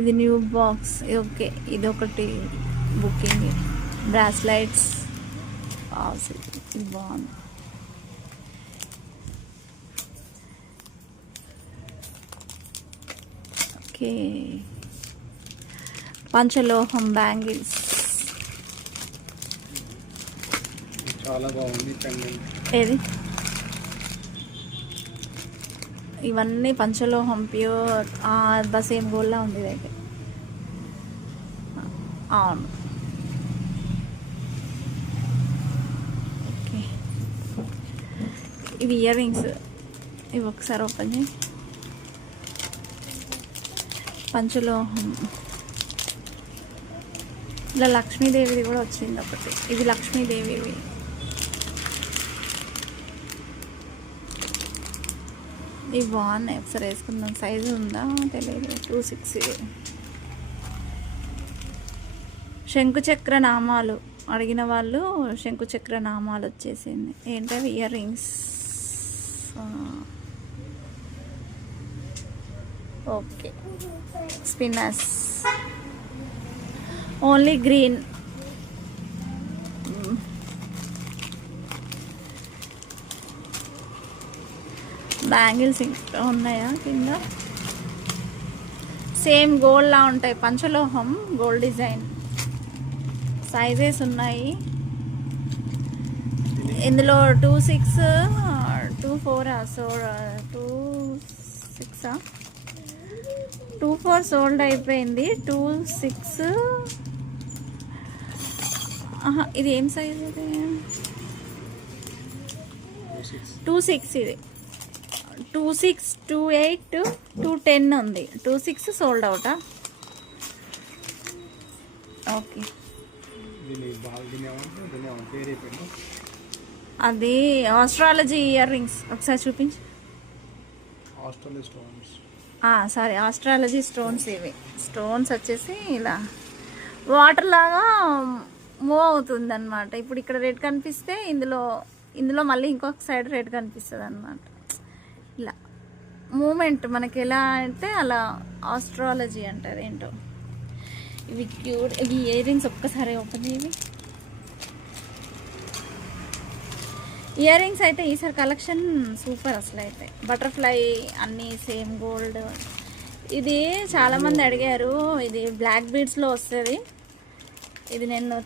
ఇది new box. Okay, ఇది ఒకటి బుకింగ్. బ్రాస్లైట్స్ ఇది బాగుంది. ఓకే, పంచలోహం బ్యాంగిల్స్ చాలా బాగుంది. ఏది? ఇవన్నీ పంచలోహం ప్యూర్. సేమ్ గోల్డ్లా ఉంది ఇదైతే. అవును. ఓకే, ఇవి ఇయర్ రింగ్స్. ఇవి ఒకసారి ఓపెన్ చేయి. పంచలోహం. ఇలా లక్ష్మీదేవిది కూడా వచ్చింది ఒకటి. ఇది లక్ష్మీదేవివి. ఇవి బాగున్నాయి, ఒకసారి వేసుకుందాం. సైజు ఉందా తెలియదు. 26 ఇది. శంకుచక్ర నామాలు అడిగిన వాళ్ళు శంకుచక్ర నామాలు వచ్చేసింది. ఏంటవి? Ear rings. Okay, spinners only green. Bangles ఇంకా ఉన్నాయా కింద? సేమ్ గోల్డ్లా ఉంటాయి. పంచలోహం గోల్డ్ డిజైన్. సైజెస్ ఉన్నాయి ఇందులో. 26, 24, 26, 24 సోల్డ్ అయిపోయింది. 26 ఇది ఏం సైజ్? ఇది 26. ఇది 26, 28, 210 ఉంది. 26 సోల్డ్ అవుటా? ఓకే, అది ఆస్ట్రాలజీ ఇయర్ రింగ్స్. ఒకసారి చూపించు. Sorry, astrology stones. ఇవి స్టోన్స్ వచ్చేసి ఇలా వాటర్ లాగా మూవ్ అవుతుంది అనమాట. ఇప్పుడు ఇక్కడ రెడ్ కనిపిస్తే ఇందులో మళ్ళీ ఇంకొక సైడ్ రెడ్ కనిపిస్తుంది అనమాట. ఇలా మూమెంట్ మనకి ఎలా అంటే అలా ఆస్ట్రాలజీ అంటారు. ఏంటో ఇవి క్యూట్. ఇవి ఇయర్ రింగ్స్ ఒక్కసారి ఓపెన్ చేయి. ఇయర్ రింగ్స్ అయితే ఈసారి కలెక్షన్ సూపర్ అసలు. అయితే బటర్ఫ్లై అన్నీ సేమ్ గోల్డ్. ఇది చాలామంది అడిగారు. ఇది బ్లాక్ బీడ్స్లో వస్తుంది. ఇది నేను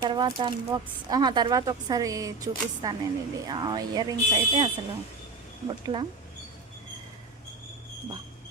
తర్వాత ఒకసారి చూపిస్తాను నేను. ఇది ఇయర్ రింగ్స్ అయితే అసలు బొట్ల బా